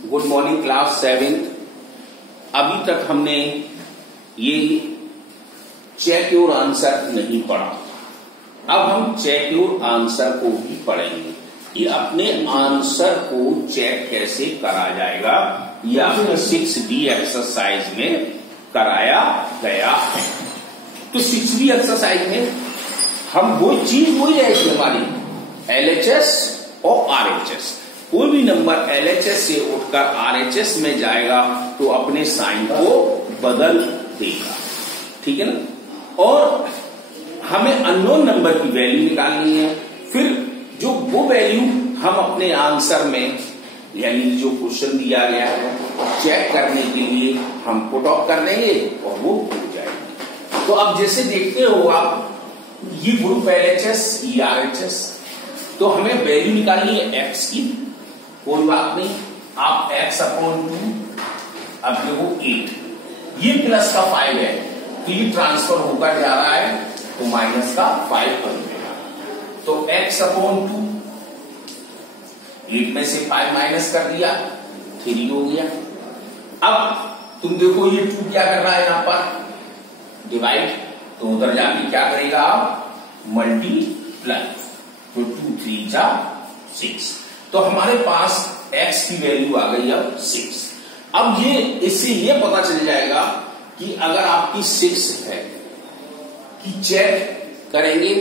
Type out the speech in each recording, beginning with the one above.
Good morning class 7th। अभी तक हमने ये चेक योर आंसर नहीं पढ़ा। अब हम चेक योर आंसर को भी पढ़ेंगे कि अपने आंसर को चेक कैसे करा जाएगा। यह आपके 6D एक्सरसाइज में कराया गया है। तो 6D एक्सरसाइज में हम वो चीज वही रहेगी हमारी LHS और RHS। कोई भी नंबर LHS से उठकर RHS में जाएगा तो अपने साइन को बदल देगा, ठीक है ना। और हमें अननोन नंबर की वैल्यू निकालनी है। फिर जो वो वैल्यू हम अपने आंसर में यानी जो क्वेश्चन दिया गया है चेक करने के लिए हम पुट ऑफ कर देंगे और वो हो जाएगी। तो अब जैसे देखते हो आप ये ग्रुप LHS ये RHS, तो हमें वैल्यू निकालनी है x की। कोई बात नहीं, आप x/2 अब देखो 8 ये प्लस का 5 है तो ये ट्रांसफर होकर जा रहा है तो माइनस का 5 बन जाएगा। तो x/2 8 में से 5 माइनस कर दिया 3 हो गया। अब तुम देखो ये 2 क्या कर रहा है यहां पर डिवाइड, तो उधर जाके क्या करेगा आप मल्टीप्लाई, तो 2 3 जा 6। तो हमारे पास x की वैल्यू आ गई अब 6। अब ये इससे ये पता चल जाएगा कि अगर आपकी 6 है कि चेक करेंगे,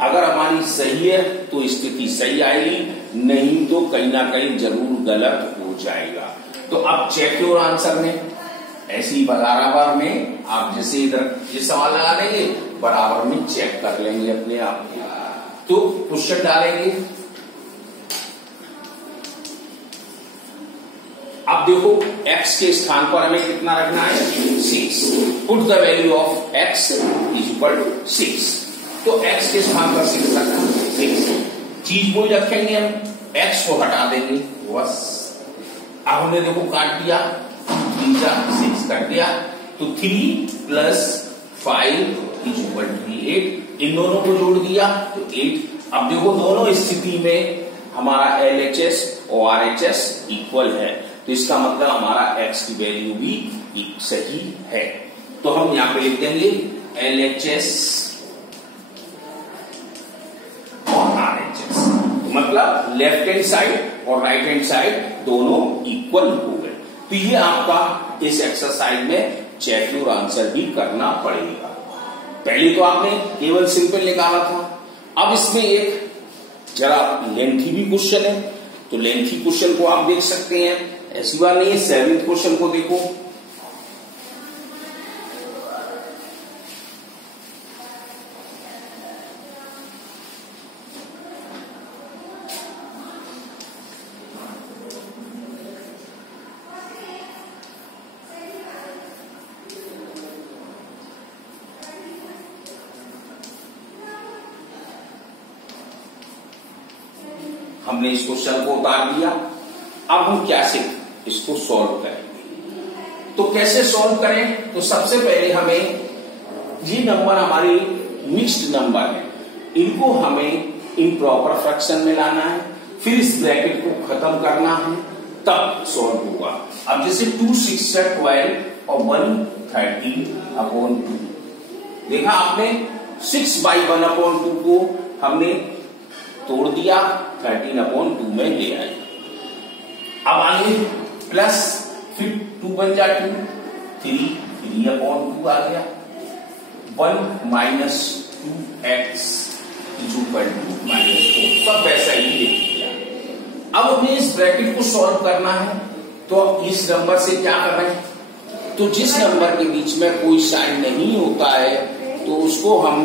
अगर हमारी सही है तो स्थिति सही आएगी, नहीं तो कहीं ना कहीं जरूर गलत हो जाएगा। तो अब चेक योर आंसर में ऐसे ही बराबर में आप जैसे इधर ये सवाल लगा देंगे बराबर में चेक कर लेंगे अपने आप। तो क्वेश्चन डालेंगे। अब देखो x के स्थान पर हमें कितना रखना है 6। Put the value of x is equal to 6। तो x के स्थान पर 6 रखना है 6। चीज वो रखेंगे हम, x को हटा देंगे बस। अब हमने देखो काट दिया 3 जा 6 कर दिया, तो 3 + 5 इज इक्वल टू 8। इन दोनों को जोड़ दिया तो 8। अब देखो दोनों स्थिति में हमारा LHS और RHS इक्वल है, तो इसका मतलब हमारा x की वैल्यू भी सही है। तो हम यहां पे लिख देंगे LHS और RHS, मतलब लेफ्ट हैंड साइड और राइट हैंड साइड दोनों इक्वल हो गए। तो ये आपका इस एक्सरसाइज में चेक योर आंसर भी करना पड़ेगा। पहले तो आपने केवल सिंपल निकाला था, अब इसमें एक जरा लेंथी भी क्वेश्चन है, तो लेंथी क्वेश्चन को आप देख सकते हैं। ऐसी बात नहीं है, 7th क्वेश्चन को देखो। हमने इस क्वेश्चन को उतार दिया। अब हम क्या सीख इसको सॉल्व करेंगे। तो कैसे सॉल्व करें, तो सबसे पहले हमें ये नंबर हमारे मिक्स्ड नंबर है, इनको हमें इम्प्रॉपर फ्रैक्शन में लाना है, फिर इस ब्रैकेट को खत्म करना है, तब सॉल्व होगा। अब जैसे 2 6 12 और 130/2 देखा आपने, 6/1/2 को हमने तोड़ दिया 13/2 में ले आए। अब आगे प्लस, फिर 2 बन जा 2 3/2 आ गया। 1 - 2x इज इक्वल टू -4, सब वैसा ही लिख दिया। अब हमें इस ब्रैकेट को सॉल्व करना है, तो इस नंबर से क्या कर रहे हैं, तो जिस नंबर के बीच में कोई साइन नहीं होता है तो उसको हम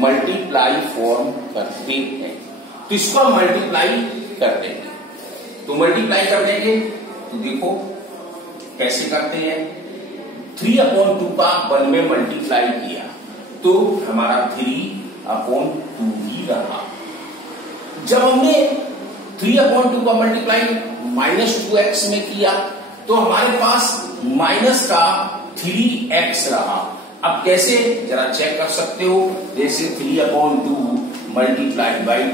मल्टीप्लाई फॉर्म करते हैं। तो इसको हम मल्टीप्लाई कर देंगे। तो मल्टीप्लाई कर देंगे तो देखो कैसे करते हैं। 3/2 का 1 में मल्टीप्लाई किया तो हमारा 3/2 ही रहा। जब हमने 3/2 का मल्टीप्लाई -2x में किया तो हमारे पास माइनस का 3x रहा। अब कैसे जरा चेक कर सकते हो, जैसे 3/2 ×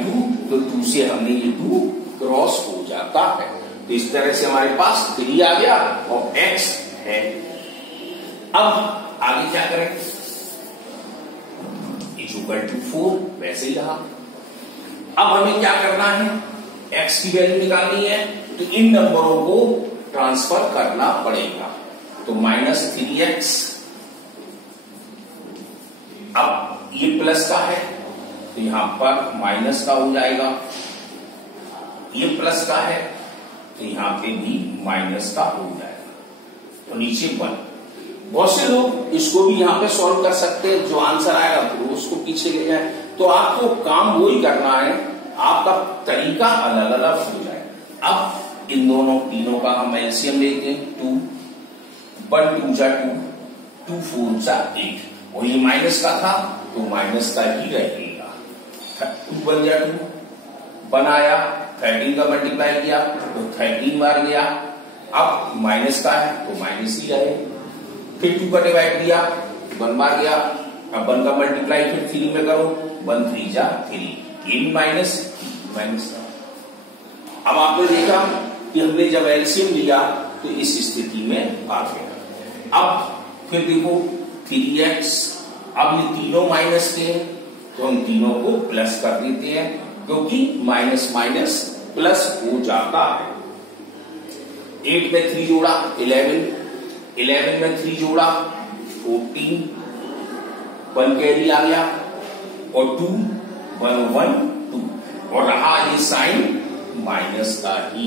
2 तो 2 से हमने ये 2 क्रॉस हो जाता है। तो इस तरह से हमारे पास 3 आ गया और x है। अब आगे क्या करें, इक्वल टू 4 वैसे ही रहा। अब हमें क्या करना है, x की वैल्यू निकालनी है, तो इन नंबरों को ट्रांसफर करना पड़ेगा। तो -3x, अब ये प्लस का है तो यहां पर माइनस का हो जाएगा, ये प्लस का है तो यहां पे भी माइनस का हो जाएगा, तो नीचे 1। बहुत से लोग इसको भी यहां पे सॉल्व कर सकते हैं, जो आंसर आएगा तो उसको पीछे ले जाए। तो आपको काम वही करना है, आपका तरीका अलग अलग हो जाए। अब इन दोनों तीनों का हम एलसीएम लेते हैं, 2 1 2 जा 2, 2 4 जा 8, और ये माइनस का था तो माइनस का ही रहेगा। 2 1 जा 2 बनाया, 13 का मल्टीप्लाई किया तो 13 बार गया। अब माइनस का है तो माइनस ही रहे, फिर 2 का डिवाइड किया 1 बार गया। अब 1 का मल्टीप्लाई फिर 3 में करो, 1 3 जा 3, ये भी माइनस माइनस। अब आपने देखा कि हमने जब एलसीएम लिया तो इस स्थिति में आ गया। अब फिर देखो 3x, अब ये तीनों माइनस के हैं तो हम तीनों को प्लस कर देते हैं, क्योंकि माइनस माइनस प्लस हो जाता है। 8 में 3 जोड़ा 11, 11 में 3 जोड़ा 14, 1 कैरी आ गया और 2 1 1 2, और रहा ये साइन माइनस का ही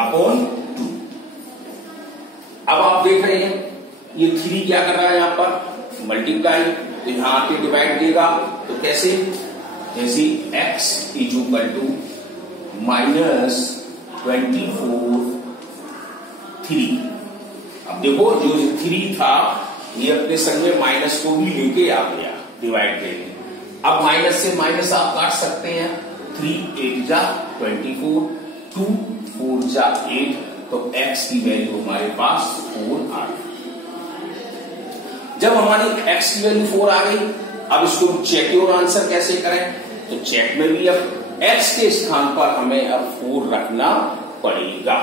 अपॉन 2। अब आप देख रहे हैं ये 3 क्या कर रहा है, यहां पर मल्टीप्लाई, तो यहां आके डिवाइड देगा। तो कैसे, जैसे x इक्वल टू -24 3। अब देखो जो 3 था ये अपने संग में माइनस को भी लेके आ गया डिवाइड करके। अब माइनस से माइनस आप काट सकते हैं, 3 8 जा 24, 2 4 जा 8, तो x की वैल्यू हमारे पास 4 आ गई। जब हमारी x की वैल्यू 4 आ गई, अब इसको चेक और आंसर कैसे करें, तो चेक में भी अब x के स्थान पर हमें अब 4 रखना पड़ेगा।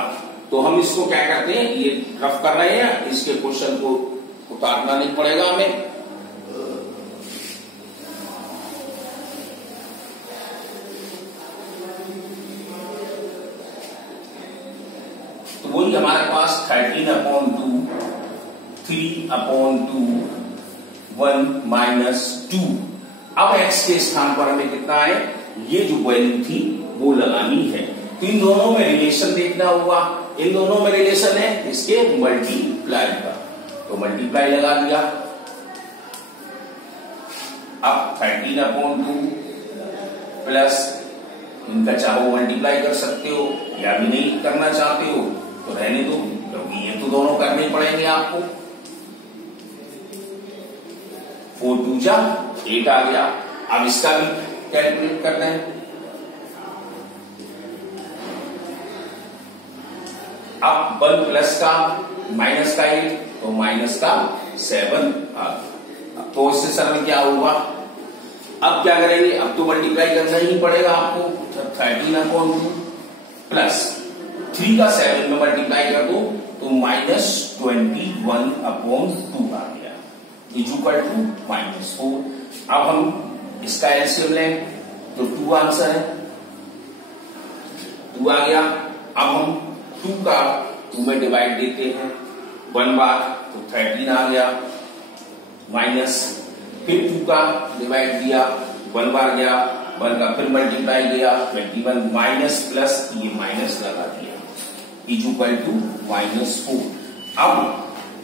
तो हम इसको क्या करते हैं, ये रफ कर रहे हैं, इसके क्वेश्चन को उतारना नहीं पड़ेगा हमें। तो वही हमारे पास 13/2, 3/2, 1 - 2। अब x के स्थान पर हमें कितना है, ये जो वैल्यू थी वो लगानी है। तो इन दोनों में रिलेशन देखना होगा, इन दोनों में रिलेशन है इसके मल्टीप्लाई का, तो मल्टीप्लाई लगा दिया। अब 13/2 प्लस, इनका चाहो मल्टीप्लाई कर सकते हो या भी नहीं करना चाहते हो तो रहने दो, क्योंकि ये तो दोनों करने पड़ेंगे आपको। 4 2 जा 8 आ गया। अब इसका भी कैलकुलेट करना है। अब 1 प्लस का माइनस का 8 तो माइनस का 7 आ गया। तो इससे सर में क्या होगा, अब क्या करेंगे, अब तो मल्टीप्लाई करना ही पड़ेगा आपको। 13/2 प्लस 3 का 7 में मल्टीप्लाई कर दो तो -21/2 आ गया, इक्वल टू -4। अब हम इसका एलसीएम लें तो 2 आंसर है, 2 आ गया। अब हम 2 का 2 में डिवाइड देते हैं 1 बार तो 13 आ गया, माइनस फिर 2 का डिवाइड दिया 1 बार गया, 1 का फिर मल्टीप्लाई गया 21, माइनस प्लस ये माइनस लगा दिया, इक्वल टू -4। अब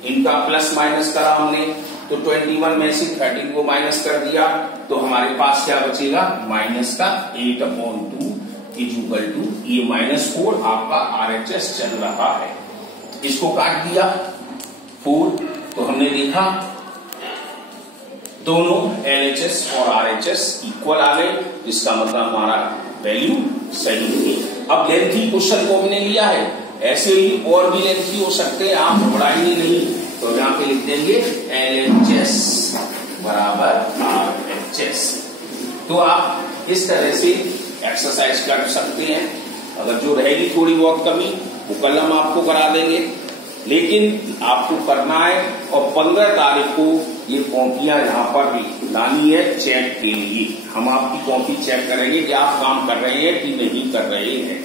इनका प्लस माइनस करा हमने तो 21 में से 13 को माइनस कर दिया तो हमारे पास क्या बचेगा, माइनस का 8/2 इक्वल टू ये -4 आपका RHS चल रहा है। इसको काट दिया 4, तो हमने देखा दोनों LHS और RHS इक्वल आ गए, जिसका मतलब हमारा वैल्यू सही है। अब लेंथी क्वेश्चन को हमने लिया है, ऐसे ही और भी लेंथी हो सकते हैं, आप घबराएंगे नहीं। तो यहां पे लिख देंगे LHS बराबर RHS। तो आप इस तरह से एक्सरसाइज कर सकते हैं। अगर जो रहेगी थोड़ी बहुत कमी वो कल हम आपको करा देंगे, लेकिन आपको करना है और 15 तारीख को ये कॉपियां यहाँ पर लानी है चेक के लिए। हम आपकी कॉपी चेक करेंगे कि आप काम कर रहे हैं कि नहीं कर रहे हैं।